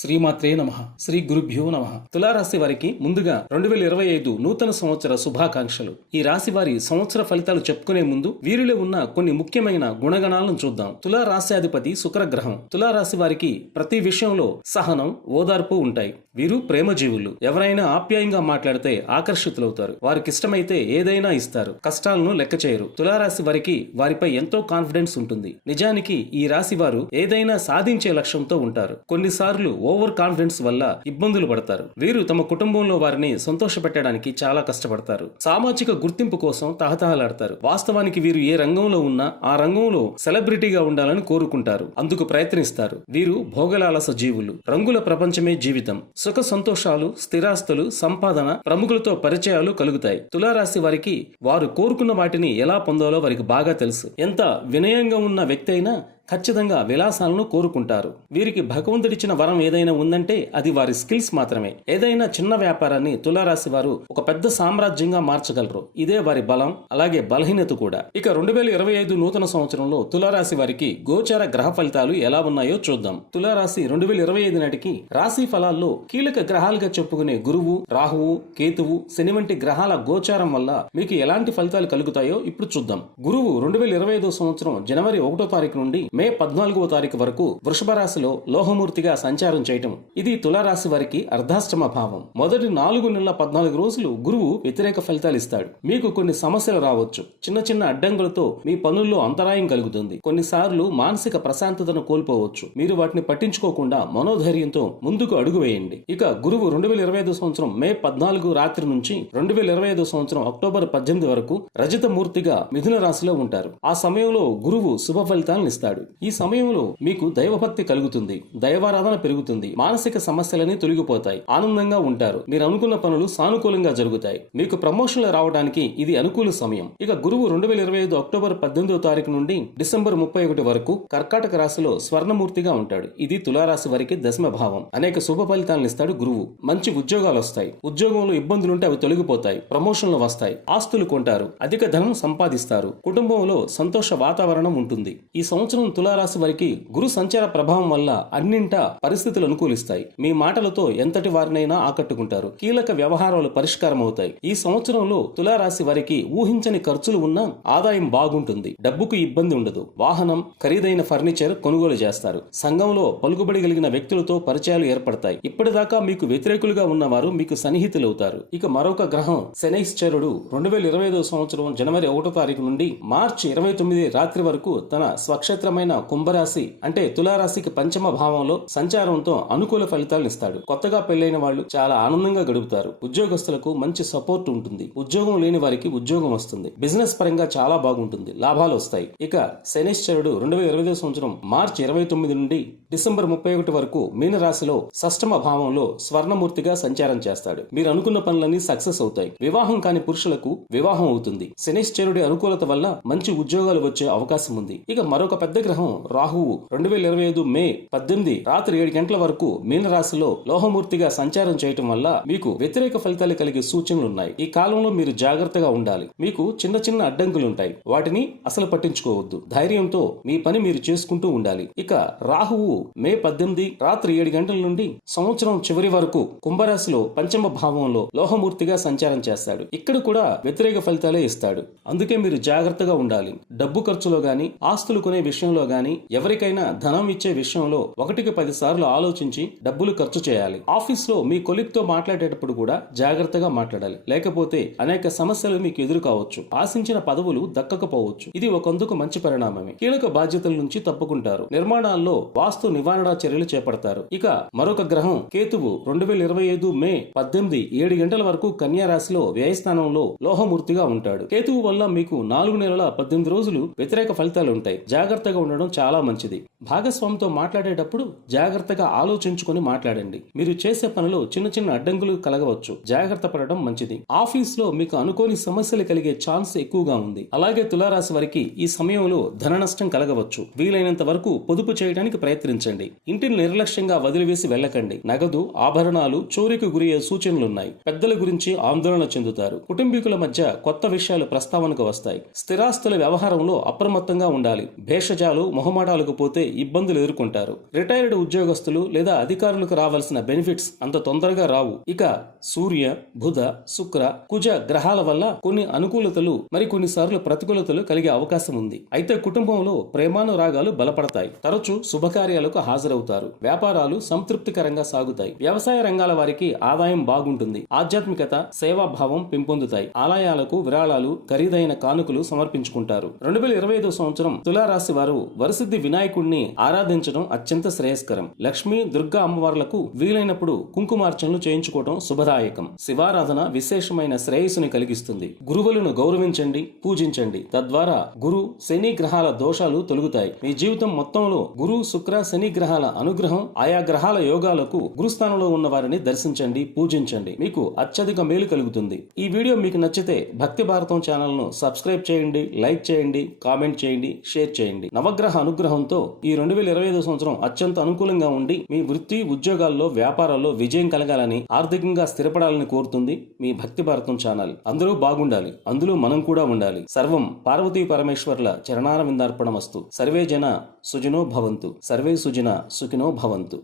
శ్రీమాత్రే నమ. శ్రీ గురుభ్యో నమ. తులారాశి వారికి ముందుగా రెండు వేల ఇరవై ఐదు నూతన సంవత్సర శుభాకాంక్షలు. ఈ రాశి వారి సంవత్సర ఫలితాలు చెప్పుకునే ముందు వీరిలో ఉన్న కొన్ని ముఖ్యమైన గుణగణాలను చూద్దాం. తులారాశ్యాధిపతి శుక్రగ్రహం. తులారాశి వారికి ప్రతి విషయంలో సహనం ఓదార్పు ఉంటాయి. వీరు ప్రేమజీవులు. ఎవరైనా ఆప్యాయంగా మాట్లాడితే ఆకర్షితులవుతారు. వారికి ఇష్టమైతే ఏదైనా ఇస్తారు. కష్టాలను లెక్క చేయరు. తులారాశి వారికి వారిపై ఎంతో కాన్ఫిడెన్స్ ఉంటుంది. నిజానికి ఈ రాశి వారు ఏదైనా సాధించే లక్ష్యంతో ఉంటారు. కొన్నిసార్లు ఓవర్ కాన్ఫిడెన్స్ వల్ల ఇబ్బందులు పడతారు. వీరు తమ కుటుంబంలో వారిని సంతోషపెట్టడానికి చాలా కష్టపడతారు. సామాజిక గుర్తింపు కోసం తహతహలాడతారు. వాస్తవానికి వీరు ఏ రంగంలో ఉన్నా ఆ రంగంలో సెలబ్రిటీగా ఉండాలని కోరుకుంటారు. అందుకు ప్రయత్నిస్తారు. వీరు భోగలాలస జీవులు. రంగుల ప్రపంచమే జీవితం. సుఖ సంతోషాలు స్థిరాస్తులు సంపాదన ప్రముఖులతో పరిచయాలు కలుగుతాయి. తులారాశి వారికి వారు కోరుకున్న వాటిని ఎలా పొందాలో వారికి బాగా తెలుసు. ఎంత వినయంగా ఉన్న వ్యక్తి అయినా ఖచ్చితంగా విలాసాలను కోరుకుంటారు. వీరికి భగవంతుడిచ్చిన వరం ఏదైనా ఉందంటే అది వారి స్కిల్స్ మాత్రమే. ఏదైనా చిన్న వ్యాపారాన్ని తులారాశి వారు ఒక పెద్ద సామ్రాజ్యంగా మార్చగలరు. ఇదే వారి బలం అలాగే బలహీనత కూడా. ఇక రెండు వేల ఇరవై ఐదు నూతన సంవత్సరంలో తులారాశి వారికి గోచార గ్రహ ఫలితాలు ఎలా ఉన్నాయో చూద్దాం. తులారాశి రెండు వేల ఇరవై ఐదు నాటికి రాశి ఫలాల్లో కీలక గ్రహాలుగా చెప్పుకునే గురువు రాహువు కేతువు శని వంటి గ్రహాల గోచారం వల్ల మీకు ఎలాంటి ఫలితాలు కలుగుతాయో ఇప్పుడు చూద్దాం. గురువు రెండు వేల ఇరవై ఐదో సంవత్సరం జనవరి ఒకటో తారీఖు నుండి మే పద్నాలుగవ తారీఖు వరకు వృషభ రాశిలో లోహమూర్తిగా సంచారం చేయటం. ఇది తులారాశి వారికి అర్ధాష్టమ భావం. మొదటి నాలుగు నెలల పద్నాలుగు రోజులు గురువు వ్యతిరేక ఫలితాలు ఇస్తాడు. మీకు కొన్ని సమస్యలు రావచ్చు. చిన్న చిన్న అడ్డంకులతో మీ పనుల్లో అంతరాయం కలుగుతుంది. కొన్నిసార్లు మానసిక ప్రశాంతతను కోల్పోవచ్చు. మీరు వాటిని పట్టించుకోకుండా మనోధైర్యంతో ముందుకు అడుగు వేయండి. ఇక గురువు రెండు వేల ఇరవై ఐదు సంవత్సరం మే పద్నాలుగు రాత్రి నుంచి రెండు వేల ఇరవై ఐదు సంవత్సరం అక్టోబర్ పద్దెనిమిది వరకు రజతమూర్తిగా మిథున రాశిలో ఉంటారు. ఆ సమయంలో గురువు శుభ ఫలితాలను ఇస్తాడు. ఈ సమయంలో మీకు దైవభక్తి కలుగుతుంది దైవారాధన పెరుగుతుంది మానసిక సమస్యలని తొలగిపోతాయి ఆనందంగా ఉంటారు. మీరు అనుకున్న పనులు సానుకూలంగా జరుగుతాయి. మీకు ప్రమోషన్లు రావడానికి ఇది అనుకూల సమయం. ఇక గురువు రెండు వేల ఇరవై ఐదు అక్టోబర్ పద్దెనిమిదో తారీఖు నుండి డిసెంబర్ ముప్పై ఒకటి వరకు కర్కాటక రాశిలో స్వర్ణమూర్తిగా ఉంటాడు. ఇది తులారాశి వారికి దశమ భావం. అనేక శుభ ఫలితాలను ఇస్తాడు గురువు. మంచి ఉద్యోగాలు వస్తాయి. ఉద్యోగంలో ఇబ్బందులుంటే అవి తొలగిపోతాయి ప్రమోషన్లు వస్తాయి ఆస్తులు కొంటారు అధిక ధనం సంపాదిస్తారు. కుటుంబంలో సంతోష వాతావరణం ఉంటుంది. ఈ సంవత్సరం తులారాశి వారికి గురు సంచార ప్రభావం వల్ల అన్నింటా పరిస్థితులు అనుకూలిస్తాయి. మీ మాటలతో ఎంతటి వారినైనా ఆకట్టుకుంటారు. కీలక వ్యవహారాలు పరిష్కారం అవుతాయి ఈ సంవత్సరంలో తులారాశి వారికి ఊహించని ఖర్చులు ఉన్నా ఆదాయం బాగుంటుంది. డబ్బుకు ఇబ్బంది ఉండదు. వాహనం ఖరీదైన ఫర్నిచర్ కొనుగోలు చేస్తారు. సంఘంలో పలుకుబడి కలిగిన వ్యక్తులతో పరిచయాలు ఏర్పడతాయి. ఇప్పటిదాకా మీకు వ్యతిరేకులుగా ఉన్నవారు మీకు సన్నిహితులవుతారు. ఇక మరొక గ్రహం శనైశ్చరుడు. రెండు వేల ఇరవై ఐదో సంవత్సరం జనవరి ఒకటో తారీఖు నుండి మార్చి ఇరవై తొమ్మిది రాత్రి వరకు తన స్వక్షేత్రమైన కుంభరాశి అంటే తులారాశికి పంచమ భావంలో సంచారంతో అనుకూల ఫలితాలను ఇస్తాడు. కొత్తగా పెళ్ళైన వాళ్ళు చాలా ఆనందంగా గడుపుతారు. ఉద్యోగస్తులకు మంచి సపోర్ట్ ఉంటుంది. ఉద్యోగం లేని వారికి ఉద్యోగం వస్తుంది. బిజినెస్ పరంగా చాలా బాగుంటుంది. లాభాలు వస్తాయి. ఇక శనిశ్చరుడు రెండు వేల ఇరవై సంవత్సరం మార్చి ఇరవై తొమ్మిది నుండి డిసెంబర్ ముప్పై ఒకటి వరకు మీనరాశిలో షష్టమ భావంలో స్వర్ణమూర్తిగా సంచారం చేస్తాడు. మీరు అనుకున్న పనులన్నీ సక్సెస్ అవుతాయి. వివాహం కాని పురుషులకు వివాహం అవుతుంది. శనిశ్చరుడి అనుకూలత వల్ల మంచి ఉద్యోగాలు వచ్చే అవకాశం ఉంది. ఇక మరొక పెద్ద గ్రహం రాహువు. రెండు వేల ఇరవై ఐదు మే పద్దెనిమిది రాత్రి ఏడు గంటల వరకు మీనరాశిలో లోహమూర్తిగా సంచారం చేయటం వల్ల మీకు వ్యతిరేక ఫలితాలు కలిగే సూచనలు ఉన్నాయి ఈ కాలంలో మీరు జాగ్రత్తగా ఉండాలి. మీకు చిన్న చిన్న అడ్డంకులు ఉంటాయి వాటిని అసలు పట్టించుకోవద్దు. ధైర్యంతో మీ పని మీరు చేసుకుంటూ ఉండాలి. ఇక రాహువు మే పద్దెనిమిది రాత్రి ఏడు గంటల నుండి సంవత్సరం చివరి వరకు కుంభరాశిలో పంచమ భావంలో లోహమూర్తిగా సంచారం చేస్తాడు. ఇక్కడ కూడా వ్యతిరేక ఫలితాలే ఇస్తాడు. అందుకే మీరు జాగ్రత్తగా ఉండాలి. డబ్బు ఖర్చులో గాని ఆస్తులు కొనే విషయంలో గాని ఎవరికైనా ధనం ఇచ్చే విషయంలో ఒకటికి పది సార్లు ఆలోచించి డబ్బులు ఖర్చు చేయాలి. ఆఫీస్లో మీ కొలిక్తో మాట్లాడేటప్పుడు కూడా జాగ్రత్తగా మాట్లాడాలి. లేకపోతే అనేక సమస్యలు మీకు ఎదురు కావచ్చు. ఆశించిన పదవులు దక్కకపోవచ్చు. ఇది ఒకందుకు మంచి పరిణామమే. కీలక బాధ్యతల నుంచి తప్పుకుంటారు. నిర్మాణాల్లో వాస్తు నివారణ చర్యలు చేపడతారు. ఇక మరొక గ్రహం కేతువు రెండు వేల ఇరవై ఐదు మే పద్దెనిమిది ఏడు గంటల వరకు కన్యా రాశిలో వ్యయస్థానంలో లోహమూర్తిగా ఉంటాడు. కేతువు వల్ల మీకు నాలుగు నెలల పద్దెనిమిది రోజులు వ్యతిరేక ఫలితాలు ఉంటాయి. జాగ్రత్తగా ఉండడం చాలా మంచిది. భాగస్వామితో మాట్లాడేటప్పుడు జాగ్రత్తగా ఆలోచించుకొని మాట్లాడండి. మీరు చేసే పనిలో చిన్న చిన్న అడ్డంకులు కలగవచ్చు. జాగ్రత్త పడడం మంచిది. ఆఫీస్లో మీకు అనుకోని సమస్యలు కలిగే ఛాన్స్ ఎక్కువగా ఉంది. అలాగే తులారాశి వారికి ఈ సమయంలో ధన నష్టం కలగవచ్చు. వీలైనంత వరకు పొదుపు చేయడానికి ప్రయత్నించండి. గమనించండి. ఇంటిని నిర్లక్ష్యంగా వదిలివేసి వెళ్ళకండి. నగదు ఆభరణాలు చోరీకి గురయ్యే సూచనలున్నాయి. పెద్దల గురించి ఆందోళన చెందుతారు. కుటుంబీకుల మధ్య కొత్త విషయాలు ప్రస్తావనకు వస్తాయి. స్థిరాస్తుల వ్యవహారంలో అప్రమత్తంగా ఉండాలి. భేషజాలు మొహమాటాలకు పోతే ఇబ్బందులు ఎదుర్కొంటారు. రిటైర్డ్ ఉద్యోగస్తులు లేదా అధికారులకు రావాల్సిన బెనిఫిట్స్ అంత తొందరగా రావు. ఇక సూర్య బుధ శుక్ర కుజ గ్రహాల వల్ల కొన్ని అనుకూలతలు మరి కొన్నిసార్లు ప్రతికూలతలు కలిగే అవకాశం ఉంది. అయితే కుటుంబంలో ప్రేమానురాగాలు బలపడతాయి. తరచూ శుభకార్యాలకు హాజరవుతారు. వ్యాపారాలు సంతృప్తికరంగా సాగుతాయి. వ్యవసాయ రంగాల వారికి ఆదాయం బాగుంటుంది. ఆధ్యాత్మికత సేవాభావం పెంపొందుతాయి. ఆలయాలకు విరాళాలు ఖరీదైన కానుకలు సమర్పించుకుంటారు. రెండు వేల ఇరవై ఐదో సంవత్సరం తులారాశి వారు వరసిద్ధి వినాయకుడిని ఆరాధించడం అత్యంత శ్రేయస్కరం. లక్ష్మి దుర్గా అమ్మవార్లకు వీలైనప్పుడు కుంకుమార్చనలు చేయించుకోవడం శుభదాయకం. శివారాధన విశేషమైన శ్రేయస్సుని కలిగిస్తుంది. గురువులను గౌరవించండి పూజించండి. తద్వారా గురు శని గ్రహాల దోషాలు తొలగుతాయి. మీ జీవితం మొత్తంలో గురు శుక్ర శని గ్రహాల అనుగ్రహం ఆయా గ్రహాల యోగాలకు గురుస్థానంలో ఉన్న వారిని దర్శించండి పూజించండి. మీకు అత్యధిక మేలు కలుగుతుంది. ఈ వీడియో మీకు నచ్చితే భక్తి భారతం ఛానల్ను సబ్స్క్రైబ్ చేయండి లైక్ చేయండి కామెంట్ చేయండి షేర్ చేయండి. నవగ్రహ అనుగ్రహంతో ఈ రెండు వేల ఇరవై ఐదు సంవత్సరం అత్యంత అనుకూలంగా ఉండి మీ వృత్తి ఉద్యోగాల్లో వ్యాపారాల్లో విజయం కలగాలని ఆర్థికంగా స్థిరపడాలని కోరుతుంది మీ భక్తి భారతం ఛానల్. అందరూ బాగుండాలి. అందులో మనం కూడా ఉండాలి. సర్వం పార్వతీ పరమేశ్వర్ల చరణారవిందార్పణమస్తు. సర్వే జన సుజనో భవంతు. సర్వే సుజన సుఖినో భవంతు